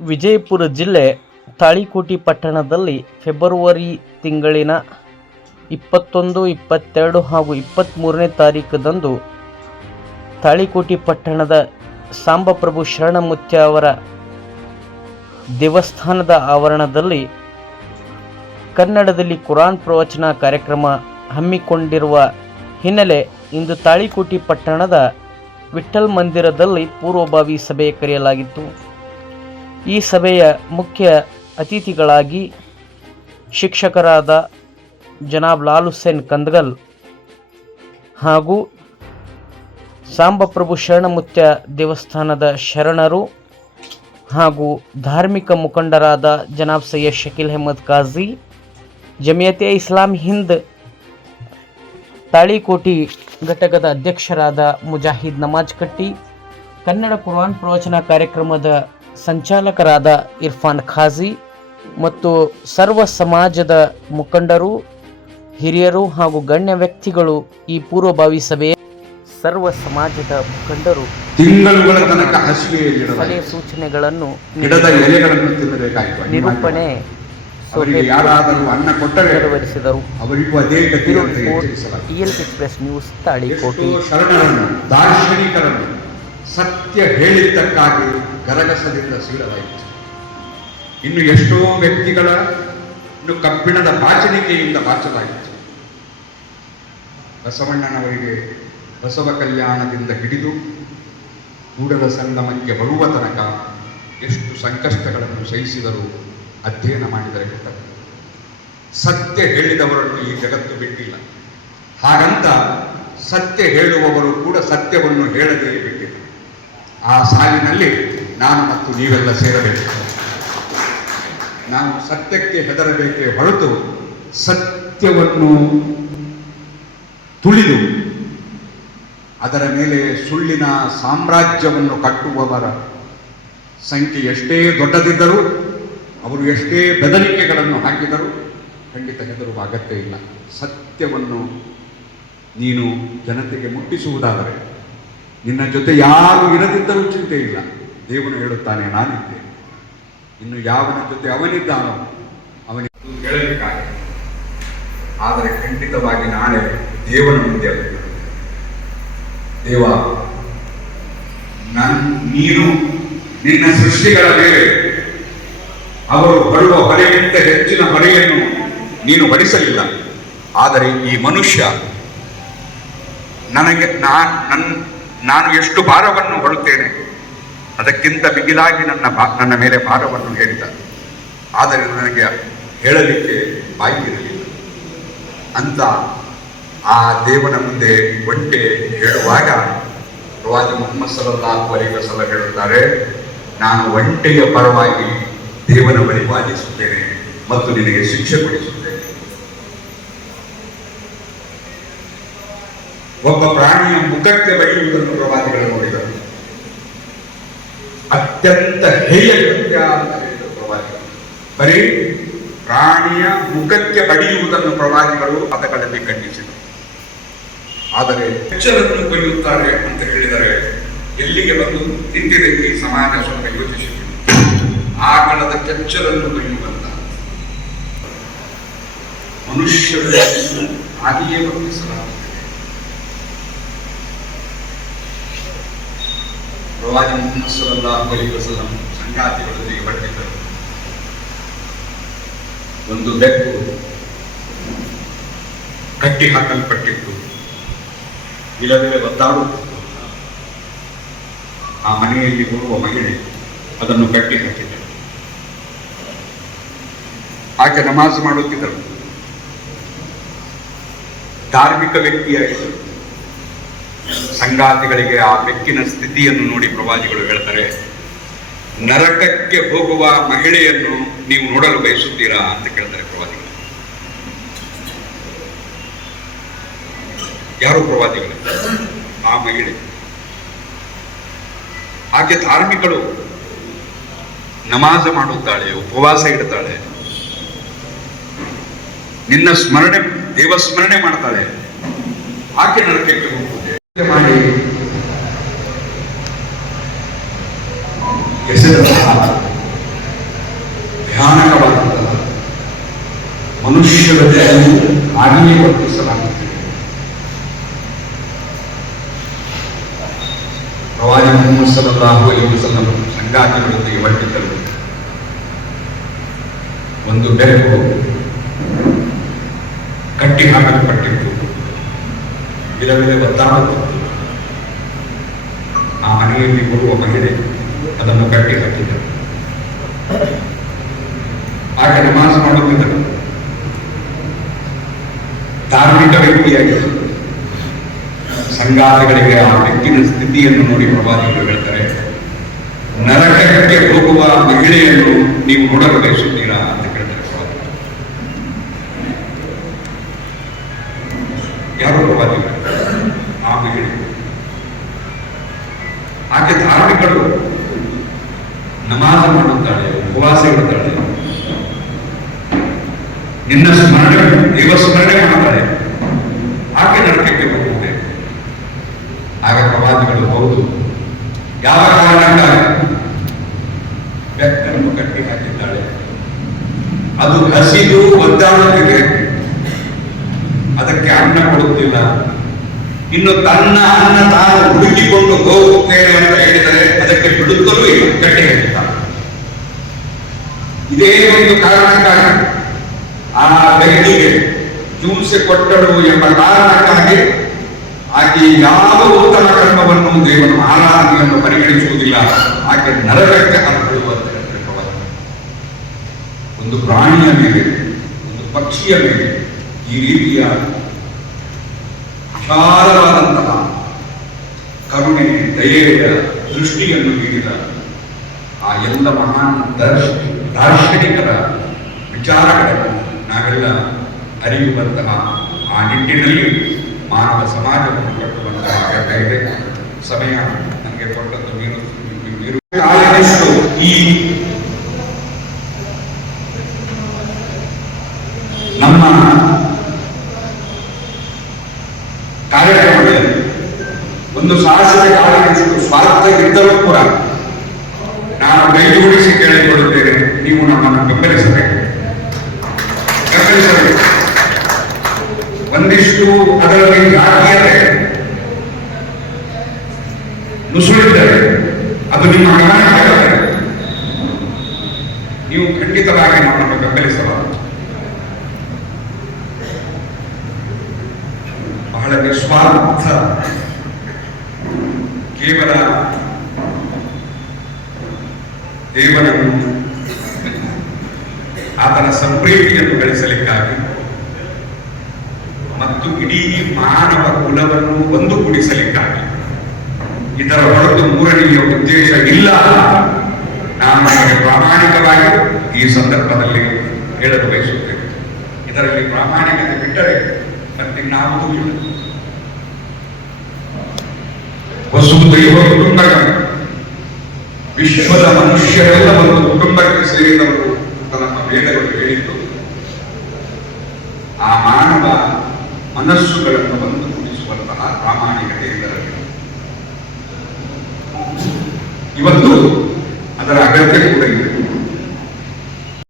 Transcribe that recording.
ವಿಜಯಪುರ ಜಿಲ್ಲೆ ತಾಳಿಕೋಟಿ ಪಟ್ಟಣದಲ್ಲಿ ಫೆಬ್ರವರಿ ತಿಂಗಳಿನ 21, 22 ಹಾಗೂ 23ನೇ ತಾರೀಖದಂದು ತಾಳಿಕೋಟಿ ಪಟ್ಟಣದ ಸಾಂಬಪ್ರಭು ಶರಣಮುತ್ಯ ಅವರ ದೇವಸ್ಥಾನದ ಆವರಣದಲ್ಲಿ ಕನ್ನಡದಲ್ಲಿ ಕುರಾನ್ ಪ್ರವಚನ ಕಾರ್ಯಕ್ರಮ ಹಮ್ಮಿಕೊಂಡಿರುವ ಹಿನ್ನೆಲೆ ಇಂದು ತಾಳಿಕೋಟಿ ಪಟ್ಟಣದ ವಿಠ್ಠಲ್ ಮಂದಿರದಲ್ಲಿ ಪೂರ್ವಭಾವಿ ಸಭೆ ಕರೆಯಲಾಗಿತ್ತು. ಈ ಸಭೆಯ ಮುಖ್ಯ ಅತಿಥಿಗಳಾಗಿ ಶಿಕ್ಷಕರಾದ ಜನಾಬ್ ಲಾಲ್ ಹುಸೇನ್ ಕಂದಗಲ್ ಹಾಗೂ ಸಾಂಬಪ್ರಭು ಶರಣಮುತ್ಯ ದೇವಸ್ಥಾನದ ಶರಣರು ಹಾಗೂ ಧಾರ್ಮಿಕ ಮುಖಂಡರಾದ ಜನಾಬ್ ಸೈಯದ್ ಶಕೀಲ್ ಅಹಮದ್ ಕಾಜಿ, ಜಮಿಯತೆ ಇಸ್ಲಾಂ ಹಿಂದ್ ತಾಳಿಕೋಟಿ ಘಟಕದ ಅಧ್ಯಕ್ಷರಾದ ಮುಜಾಹಿದ್ ನಮಾಜ್ ಕಟ್ಟಿ, ಕನ್ನಡ ಕುರಾನ್ ಪ್ರವಚನ ಕಾರ್ಯಕ್ರಮದ ಸಂಚಾಲಕರಾದ ಇರ್ಫಾನ್ ಖಾಜಿ ಮತ್ತು ಸರ್ವ ಸಮಾಜದ ಮುಖಂಡರು, ಹಿರಿಯರು ಹಾಗೂ ಗಣ್ಯ ವ್ಯಕ್ತಿಗಳು ಈ ಪೂರ್ವಭಾವಿ ಸಭೆಯ ಸರ್ವ ಸಮಾಜದ ಮುಖಂಡರು ತಿಂಗಳುಗಳ ತನಕ ಸಲಹೆ ಸೂಚನೆಗಳನ್ನು ನಿರೂಪಣೆ ಯಾರಾದರೂ ಅನ್ನ ಕೊಟ್ಟರೆ ನೆರವೇರಿಸಿದರು. ಅವರಿಗೂ ಅದೇ ಗತಿ ಅಂತ TLP ಎಕ್ಸ್‌ಪ್ರೆಸ್ ನ್ಯೂಸ್ ತಾಳಿಕೋಟಿ. ಶರಣರನ್ನು, ದಾರ್ಶನಿಕರನ್ನು ಸತ್ಯ ಹೇಳಿದ್ದಕ್ಕಾಗಿ ಗರಗಸದಿಂದ ಸೀಳಲಾಯಿತು. ಇನ್ನು ಎಷ್ಟೋ ವ್ಯಕ್ತಿಗಳ ಕಬ್ಬಿಣದ ಬಾಚಣಿಕೆಯಿಂದ ಬಾಚಲಾಯಿತು. ಬಸವಣ್ಣನವರಿಗೆ ಬಸವ ಕಲ್ಯಾಣದಿಂದ ಹಿಡಿದು ಕೂಡಲ ಸಂಗಮಕ್ಕೆ ಬರುವ ತನಕ ಎಷ್ಟು ಸಂಕಷ್ಟಗಳನ್ನು ಸಹಿಸಿದರೂ ಅಧ್ಯಯನ ಮಾಡಿದರೆ ಗೊತ್ತಾಗ ಸತ್ಯ ಹೇಳಿದವರನ್ನು ಈ ಜಗತ್ತು ಬಿಟ್ಟಿಲ್ಲ. ಹಾಗಂತ ಸತ್ಯ ಹೇಳುವವರು ಕೂಡ ಸತ್ಯವನ್ನು ಹೇಳದೇ ಬಿಟ್ಟಿಲ್ಲ. ಆ ಸಾಲಿನಲ್ಲಿ ನಾನು ಮತ್ತು ನೀವೆಲ್ಲ ಸೇರಬೇಕು. ನಾವು ಸತ್ಯಕ್ಕೆ ಹೆದರಬೇಕೇ ಹೊರತು ಸತ್ಯವನ್ನು ತುಳಿದು ಅದರ ಮೇಲೆ ಸುಳ್ಳಿನ ಸಾಮ್ರಾಜ್ಯವನ್ನು ಕಟ್ಟುವವರ ಸಂಖ್ಯೆ ಎಷ್ಟೇ ದೊಡ್ಡದಿದ್ದರೂ, ಅವರು ಎಷ್ಟೇ ಬೆದರಿಕೆಗಳನ್ನು ಹಾಕಿದರೂ ಖಂಡಿತ ಹೆದರುವ ಅಗತ್ಯ ಇಲ್ಲ. ಸತ್ಯವನ್ನು ನೀನು ಜನತೆಗೆ ಮುಟ್ಟಿಸುವುದಾದರೆ ನಿನ್ನ ಜೊತೆ ಯಾರು ಇರದಿದ್ದರೂ ಚಿಂತೆ ಇಲ್ಲ. ದೇವನು ಹೇಳುತ್ತಾನೆ, ನಾನಿದ್ದೆ. ಇನ್ನು ಯಾವನ ಜೊತೆ ಅವನಿದ್ದಾನೋ ಅವನಿಗೆ ಹೇಳಬೇಕಾಗ, ಆದರೆ ಖಂಡಿತವಾಗಿ ನಾಳೆ ದೇವನ ಮುಂದೆ ದೇವ, ನೀನು ನಿನ್ನ ಸೃಷ್ಟಿಗಳ ಮೇಲೆ ಅವರು ಬರುವ ಹೊರೆಗಿಂತ ಹೆಚ್ಚಿನ ಹೊರೆಯನ್ನು ನೀನು ಹೊರಿಸಲಿಲ್ಲ. ಆದರೆ ಈ ಮನುಷ್ಯ ನನಗೆ ನಾನು ಎಷ್ಟು ಭಾರವನ್ನು ಹೊರುತ್ತೇನೆ ಅದಕ್ಕಿಂತ ಮಿಗಿಲಾಗಿ ನನ್ನ ಮೇಲೆ ಭಾರವನ್ನು ಹೇರಿದ. ಆದರೆ ನನಗೆ ಹೇಳಲಿಕ್ಕೆ ಬಾಯಿ ಇರಲಿಲ್ಲ ಅಂತ ಆ ದೇವನ ಮುಂದೆ ಒಂಟೆ ಹೇಳುವಾಗ ಪ್ರವಾದಿ ಮುಹಮ್ಮದ್ ಸಲ್ಲಲ್ಲಾಹು ಅಲೈಹಿ ವಸಲ್ಲಂ ಹೇಳುತ್ತಾರೆ, ನಾನು ಒಂಟೆಯ ಪರವಾಗಿ ದೇವನ ಬಳಿ ವಾದಿಸುತ್ತೇನೆ ಮತ್ತು ನಿನಗೆ ಶಿಕ್ಷೆ ಕೊಡಿಸುತ್ತೇನೆ. ಒಬ್ಬ ಪ್ರಾಣಿಯ ಮುಖಕ್ಕೆ ಬಡಿಯುವುದನ್ನು ಪ್ರವಾದಿಗಳು ನೋಡಿದರು. ಅತ್ಯಂತ ಹೇಯ ಕೃತ್ಯ ಅಂತ ಹೇಳಿದರು ಪ್ರವಾದಿಗಳು. ಬರೀ ಪ್ರಾಣಿಯ ಮುಖಕ್ಕೆ ಬಡಿಯುವುದನ್ನು ಪ್ರವಾದಿಗಳು ಪದಗಳಲ್ಲಿ ಖಂಡಿಸಿದರು. ಆದರೆ ಕೆಚ್ಚಲನ್ನು ಕೊಯ್ಯುತ್ತಾರೆ ಅಂತ ಹೇಳಿದರೆ ಎಲ್ಲಿಗೆ ಬಂದು ನಿಂತಿದೆ ಈ ಸಮಾಜ? ಸ್ವಲ್ಪ ಯೋಚಿಸಿದೆ. ಆಕಳದ ಕೆಚ್ಚಲನ್ನು ಕೊಯ್ಯುವಂತ ಮನುಷ್ಯರನ್ನು ಹಾಗೆಯೇ ವರ್ತಿಸಲಾಗುತ್ತದೆ. ಪ್ರವಾದಿ ಮುಹಮ್ಮದ್ ಸಲ್ಲಲ್ಲಾಹು ಅಲೈಹಿ ವಸಲ್ಲಂ ಸಂಗಾತಿಗಳೊಂದಿಗೆ ಹೊರಟಿದ್ದರು. ಒಂದು ಬೆಕ್ಕು ಕಟ್ಟಿ ಹಾಕಲ್ಪಟ್ಟಿತ್ತು, ಇಲ್ಲವೇ ಒದ್ದಾಡುತ್ತಿತ್ತು. ಆ ಮನೆಯಲ್ಲಿ ಬರುವ ಮಹಿಳೆ ಅದನ್ನು ಕಟ್ಟಿ ಹಾಕಿದ್ದರು. ಆಕೆ ನಮಾಜ್ ಮಾಡುತ್ತಿದ್ದರು. ಧಾರ್ಮಿಕ ವ್ಯಕ್ತಿಯಾಗಿದ್ದರು. ಸಂಗಾತಿಗಳಿಗೆ ಆ ಬೆಕ್ಕಿನ ಸ್ಥಿತಿಯನ್ನು ನೋಡಿ ಪ್ರವಾದಿಗಳು ಹೇಳ್ತಾರೆ, ನರಕಕ್ಕೆ ಹೋಗುವ ಮಹಿಳೆಯನ್ನು ನೀವು ನೋಡಲು ಬಯಸುತ್ತೀರಾ ಅಂತ ಕೇಳ್ತಾರೆ ಪ್ರವಾದಿಗಳು. ಯಾರು ಪ್ರವಾದಿಗಳು? ಆ ಮಹಿಳೆ. ಆಕೆ ಧಾರ್ಮಿಕಳು, ನಮಾಜ ಮಾಡುತ್ತಾಳೆ, ಉಪವಾಸ ಇಡ್ತಾಳೆ, ನಿನ್ನ ಸ್ಮರಣೆ, ದೇವಸ್ಮರಣೆ ಮಾಡ್ತಾಳೆ. ಆಕೆ ನರಕಕ್ಕೆ ಹೋಗುತ್ತದೆ ಮಾಡಿ ಹೆಸರು ಜೊತೆಗೆ ಹೊರಟಿದ್ದರು. ಒಂದು ಬೆಕ್ಕು ಕಟ್ಟಿ ಹಾಕಲ್ಪಟ್ಟಿತ್ತು, ವಿಲವಿಲೆ ಒದ್ದಾಡುತ್ತಿತ್ತು. ಆ ಮನೆಯಲ್ಲಿ ಬರುವ ಮಹಿಳೆ ಅದನ್ನು ಕಟ್ಟಿ ಹಾಕಿದ್ದರು. ಆಕೆ ನಮಾಜ್ ಮಾಡುತ್ತಿದ್ದರು. ಧಾರ್ಮಿಕ ವ್ಯಕ್ತಿಯಾಗಿದ್ದರು. ಸಂಗಾತಿಗಳಿಗೆ ಆ ಬೆಕ್ಕಿನ ಸ್ಥಿತಿಯನ್ನು ನೋಡಿ ಪ್ರವಾದಿಗಳು ಹೇಳ್ತಾರೆ, ನರಕಕ್ಕೆ ಹೋಗುವ ಮಹಿಳೆಯನ್ನು ನೀವು ನೋಡಲು ಬಯಸುತ್ತೀರಾ ಅಂತ ಕೇಳ್ತಾರೆ ಪ್ರವಾದಿಗಳು. ಯಾರು ಪ್ರವಾದಿಗಳು? ಆ ಮಹಿಳೆ. ಆಕೆ ಧಾರ್ಮಿಕಳು, ನಮಾಜ ಮಾಡುತ್ತಾಳೆ, ಉಪವಾಸ ಇರುತ್ತಾಳೆ, ನಿನ್ನ ಸ್ಮರಣೆ, ದೇವ ಸ್ಮರಣೆ ಮಾಡುತ್ತಾಳೆ. ಆಕೆ ನರಕಕ್ಕೆ ಹೋಗುತ್ತದೆ. ಆಗ ಪ್ರವಾದಿಗಳು, ಹೌದು, ಯಾವ ಕಾರಣಕ್ಕಾಗಿ ಬೆಕ್ಕನ್ನು ಕಟ್ಟಿ ಹಾಕಿದ್ದಾಳೆ, ಅದು ಹಸಿದು ಒದ್ದಾಡುತ್ತಿದೆ, ಅದಕ್ಕೆ ಅನ್ನ ಕೊಡುತ್ತಿಲ್ಲ, ಇನ್ನು ತನ್ನ ಅನ್ನ ತಾನು ಹುಡುಕಿಕೊಂಡು ಹೋಗುತ್ತೇನೆ ಅಂತ ಹೇಳಿದರೆ ಅದಕ್ಕೆ ಬಿಡುತ್ತಲೂ ಇಲ್ಲ, ಕಟ್ಟಿ ಹಾಕಿದ್ದಾಳೆ. ಇದೇ ಒಂದು ಕಾರಣಕ್ಕಾಗಿ ಆ ವ್ಯಕ್ತಿಗೆ ಹಿಂಸೆ ಕೊಟ್ಟಳು ಎಂಬ ಕಾರಣಕ್ಕಾಗಿ ಆಕೆ ಯಾವ ಉತ್ತಮ ಕರ್ಮವನ್ನು ದೇವರ ಆರಾಧನೆಯನ್ನು ಪರಿಗಣಿಸುವುದಿಲ್ಲ, ಆಕೆ ನರಕಕ್ಕೆ ಹಾಕಿಕೊಳ್ಳುವಂತೆ ಒಂದು ಪ್ರಾಣಿಯ ಮೇಲೆ, ಒಂದು ಪಕ್ಷಿಯ ಮೇಲೆ ಈ ರೀತಿಯ ವಿಶಾಲವಾದಂತಹ ಕರುಣೆ, ದಯೆಯ ದೃಷ್ಟಿಯನ್ನು ನೀಡಿದ ಆ ಎಲ್ಲ ಮಹಾನ್ ದಾರ್ಶನಿಕರ ವಿಚಾರಗಳನ್ನು ನಾವೆಲ್ಲ ಅರಿಯುವಂತಹ ಆ ನಿಟ್ಟಿನಲ್ಲಿ ಮಾನವ ಸಮಾಜವನ್ನು ಕಟ್ಟುವಂತಹ ಅಗತ್ಯ ಇದೆ. ಸಮಯ ನನಗೆ ಕೊಟ್ಟದ್ದು ಈ ನಮ್ಮ ಕಾರ್ಯಕ್ರಮದಲ್ಲಿ ಒಂದು ಸಾಹಸದ ಕಾರಣಷ್ಟು ಸ್ವಾರ್ಥ ಇದ್ದರೂ ಕೂಡ ನಾನು ಕೈಜೋಡಿಸಿ ಕೇಳಿಕೊಳ್ಳುತ್ತೇನೆ, ನೀವು ನಮ್ಮನ್ನು ಬೆಂಬಲಿಸಬೇಕು. ಒಂದಿಷ್ಟು ಅದರಲ್ಲಿ ಜಾತೀಯತೆ ನುಸುಳಿದ್ದರೆ ಅದು ನಿಮ್ಮ ಗಮನಕ್ಕೆ ಬರಬೇಕು. ನೀವು ಖಂಡಿತವಾಗಿ ನಮ್ಮನ್ನು ಬೆಂಬಲಿಸಬಾರದು. ಬಹಳ ನಿಸ್ವಾರ್ಥ, ಕೇವಲ ದೇವರನ್ನು, ಆತನ ಸಂಪ್ರೀತಿಯನ್ನು ಗಳಿಸಲಿಕ್ಕಾಗಿ ಮತ್ತು ಇಡೀ ಮಾನವ ಕುಲವನ್ನು ಒಂದುಗೂಡಿಸಲಿಕ್ಕಾಗಿ, ಇದರ ಹೊರತು ಮೂರನೆಯ ಉದ್ದೇಶ ಇಲ್ಲ ಅಂತ ನಾನು ನಿಮಗೆ ಪ್ರಾಮಾಣಿಕವಾಗಿ ಈ ಸಂದರ್ಭದಲ್ಲಿ ಹೇಳಲು ಬಯಸುತ್ತೇನೆ. ಇದರಲ್ಲಿ ಪ್ರಾಮಾಣಿಕತೆ ಬಿಟ್ಟರೆ ಮತ್ತಿನ್ನಾವುದೂ ಇಲ್ಲ. ವಸುದೈವ ಕುಟುಂಬಕ, ವಿಶ್ವದ ಮನುಷ್ಯರೆಲ್ಲ ಒಂದು ಕುಟುಂಬಕ್ಕೆ ಸೇರಿದವರು ನಮ್ಮ ವೇದಗಳು ಹೇಳಿದ್ದು. ಆ ಮಾನವ ಮನಸ್ಸುಗಳನ್ನು ಒಂದುಗೂಡಿಸುವಂತಹ ಪ್ರಾಮಾಣಿಕತೆ ಇದರಲ್ಲಿ ಇವತ್ತು ಅದರ ಅಗತ್ಯ ಕೂಡ ಇದೆ.